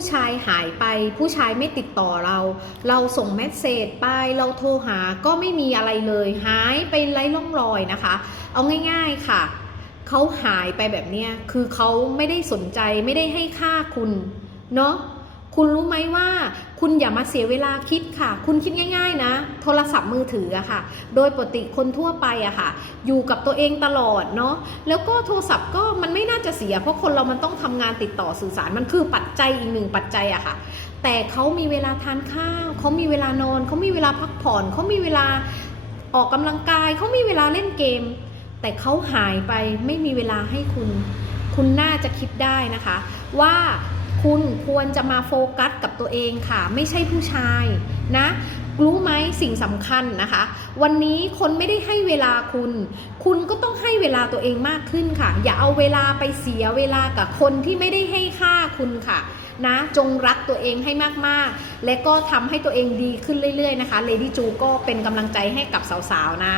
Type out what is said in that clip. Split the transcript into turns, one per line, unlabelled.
ผู้ชายหายไป ผู้ชายไม่ติดต่อเรา เราส่งเมสเซจไปเราโทรหาก็ไม่มีอะไรเลยหายไปไร้ร่องรอยนะคะ เอาง่ายๆค่ะเขาหายไปแบบเนี้ยคือเขาไม่ได้สนใจไม่ได้ให้ค่าคุณเนาะคุณรู้ไหมว่า คุณอย่ามาเสียเวลาคิดค่ะ คุณคิดง่าย ๆ นะ โทรศัพท์มือถืออะค่ะ โดยปกติคนทั่วไปอะค่ะ อยู่กับตัวเองตลอดเนาะ แล้วก็โทรศัพท์ก็มันไม่น่าจะเสีย เพราะคนเรามันต้องทำงานติดต่อสื่อสาร มันคือปัจจัยอีกหนึ่งปัจจัยอะค่ะ แต่เขามีเวลาทานข้าว เขามีเวลานอน เขามีเวลาพักผ่อน เขามีเวลาออกกำลังกาย เขามีเวลาเล่นเกม แต่เขาหายไปไม่มีเวลาให้คุณ คุณน่าจะคิดได้นะคะ ว่า คุณควรจะมาโฟกัสกับตัวเองค่ะ ไม่ใช่ผู้ชายนะรู้ไหมสิ่งสำคัญนะคะ วันนี้คนไม่ได้ให้เวลาคุณ คุณก็ต้องให้เวลาตัวเองมากขึ้นค่ะ อย่าเอาเวลาไปเสียเวลากับคนที่ไม่ได้ให้ค่าคุณค่ะนะจงรักตัวเองให้มากๆ และก็ทำให้ตัวเองดีขึ้นเรื่อยๆนะคะเลดี้จูก็เป็นกำลังใจให้กับสาวๆนะ